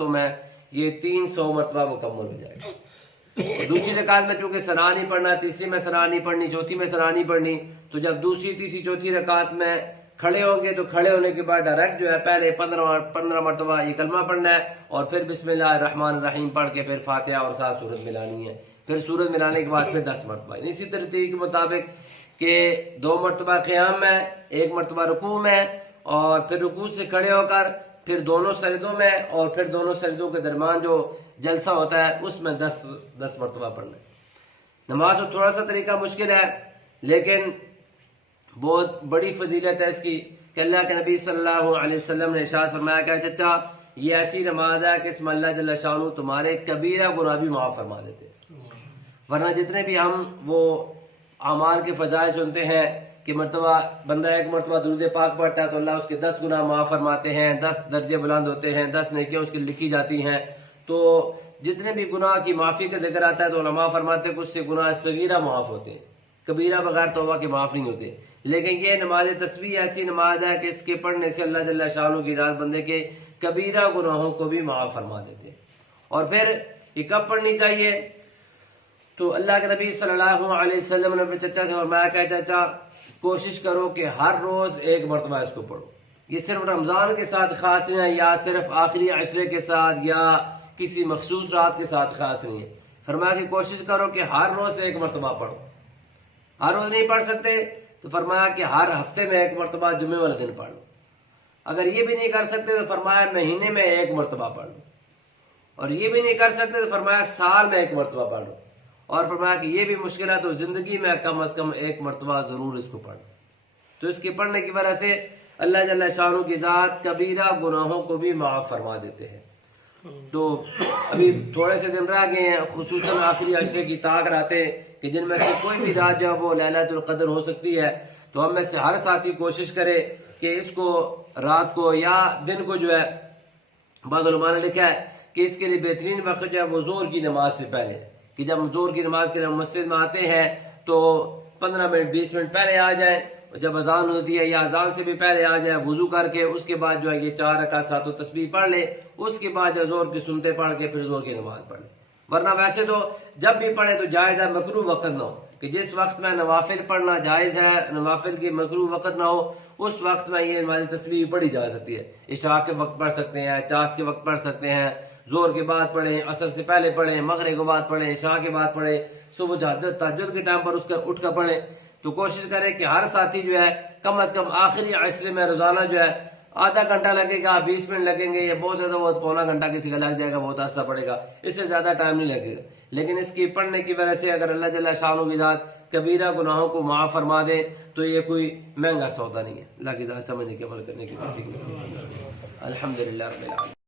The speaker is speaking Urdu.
رکعتوں میں یہ 300 مرتبہ مکمل ہو جائے گا. اور دوسری رکعت میں چونکہ سنا نہیں پڑھنا، تیسری میں سنا نہیں پڑھنی، چوتھی میں سنا نہیں پڑھنی، تو جب دوسری تیسری چوتھی رکعت میں کھڑے ہوں گے تو کھڑے ہونے کے بعد ڈائریکٹ جو ہے پہلے 15 مرتبہ یہ کلمہ پڑھنا ہے اور پھر بسم اللہ الرحمن الرحیم پڑھ کے پھر فاتحہ اور ساتھ سورت ملانی ہے. پھر سورت ملانے کے بعد پھر 10 مرتبہ. اسی ترتیب کے مطابق کہ 2 مرتبہ قیام میں، 1 مرتبہ رکوع میں، اور پھر رکوع سے کھڑے ہو کر پھر دونوں سجدوں میں، اور پھر دونوں سجدوں کے درمیان جو جلسہ ہوتا ہے اس میں 10 مرتبہ پڑھنا ہے. نماز تو تھوڑا سا طریقہ مشکل ہے لیکن بہت بڑی فضیلت ہے اس کی کہ اللہ کے نبی صلی اللہ علیہ وسلم نے ارشاد فرمایا کہ چچا یہ ایسی نماز ہے کہ اس میں اللہ جل شانہ تمہارے کبیرہ گناہ بھی معاف فرما دیتے ہیں. ورنہ جتنے بھی ہم وہ اعمال کے فضائل سنتے ہیں کہ مرتبہ بندہ 1 مرتبہ درود پاک پڑھتا ہے تو اللہ اس کے 10 گناہ معاف فرماتے ہیں، 10 درجے بلند ہوتے ہیں، 10 نیکیاں اس کی لکھی جاتی ہیں. تو جتنے بھی گناہ کی معافی کا ذکر آتا ہے تو علماء فرماتے ہیں کہ اس سے گناہ صغیرہ معاف ہوتے ہیں، کبیرہ بغیر توبہ کے معاف نہیں ہوتے. لیکن یہ نماز تسبیح ایسی نماز ہے کہ اس کے پڑھنے سے اللہ جل شانہ کی ذات بندے کے کبیرہ گناہوں کو بھی معاف فرما دیتے ہیں. اور پھر یہ کب پڑھنی چاہیے؟ تو اللہ کے نبی صلی اللہ علیہ وسلم نے اپنے چچا سے فرمایا کہ چچا کوشش کرو کہ ہر روز 1 مرتبہ اس کو پڑھو. یہ صرف رمضان کے ساتھ خاص نہیں ہے یا صرف آخری عشرے کے ساتھ یا کسی مخصوص رات کے ساتھ خاص نہیں ہے. فرمایا کہ کوشش کرو کہ ہر روز 1 مرتبہ پڑھو. ہر روز نہیں پڑھ سکتے تو فرمایا کہ ہر ہفتے میں 1 مرتبہ جمعے والے دن پڑھ لو. اگر یہ بھی نہیں کر سکتے تو فرمایا مہینے میں 1 مرتبہ پڑھ لو. اور یہ بھی نہیں کر سکتے تو فرمایا سال میں 1 مرتبہ پڑھ لو. اور فرمایا کہ یہ بھی مشکل ہے تو زندگی میں کم از کم 1 مرتبہ ضرور اس کو پڑھ لو. تو اس کے پڑھنے کی وجہ سے اللہ جل شانہ کی ذات کبیرہ گناہوں کو بھی معاف فرما دیتے ہیں. تو ابھی تھوڑے سے دن رہ گئے ہیں، خصوصاً آخری عشرے کی طاق راتیں کہ جن میں سے کوئی بھی رات جو ہے وہ لیلۃ القدر ہو سکتی ہے. تو ہم میں سے ہر ساتھی کوشش کرے کہ اس کو رات کو یا دن کو جو ہے، بعض علماء نے لکھا ہے کہ اس کے لیے بہترین وقت جو ہے وہ ظہر کی نماز سے پہلے، کہ جب ظہر کی نماز کے لیے مسجد میں آتے ہیں تو 15 منٹ 20 منٹ پہلے آ جائیں. جب اذان ہوتی ہے یا اذان سے بھی پہلے آ جائے، وضو کر کے اس کے بعد جو ہے یہ 4 رکعت صلاۃ التسبیح پڑھ لے. اس کے بعد جو ظہر کی سنتیں پڑھ کے پھر ظہر کی نماز پڑھ لے. ورنہ ویسے تو جب بھی پڑھے تو جائز ہے، مکروہ وقت نہ ہو کہ جس وقت میں نوافل پڑھنا جائز ہے، نوافل کی مکروہ وقت نہ ہو اس وقت میں یہ نماز تسبیح پڑھی جا سکتی ہے. عشاء کے وقت پڑھ سکتے ہیں، چاش کے وقت پڑھ سکتے ہیں، ظہر کے بعد پڑھیں، عصر سے پہلے پڑھیں، مغرب کے بعد پڑھیں، عشاء کے بعد پڑھیں، صبح تہجد کے ٹائم پر اس کا اٹھ کر پڑھیں. تو کوشش کریں کہ ہر ساتھی جو ہے کم از کم آخری عشرے میں روزانہ جو ہے آدھا گھنٹہ لگے گا، 20 منٹ لگیں گے، یا بہت زیادہ بہت پونا گھنٹہ کسی کا لگ جائے گا، بہت آسا پڑے گا، اس سے زیادہ ٹائم نہیں لگے گا. لیکن اس کی پڑھنے کی وجہ سے اگر اللہ جل شانہ کی ذات کبیرہ گناہوں کو معاف فرما دے تو یہ کوئی مہنگا سودا نہیں ہے. اللہ کی ذات سمجھنے کے عمل کرنے کی توفیق نصیب فرمائے. الحمدللہ رب العالمین.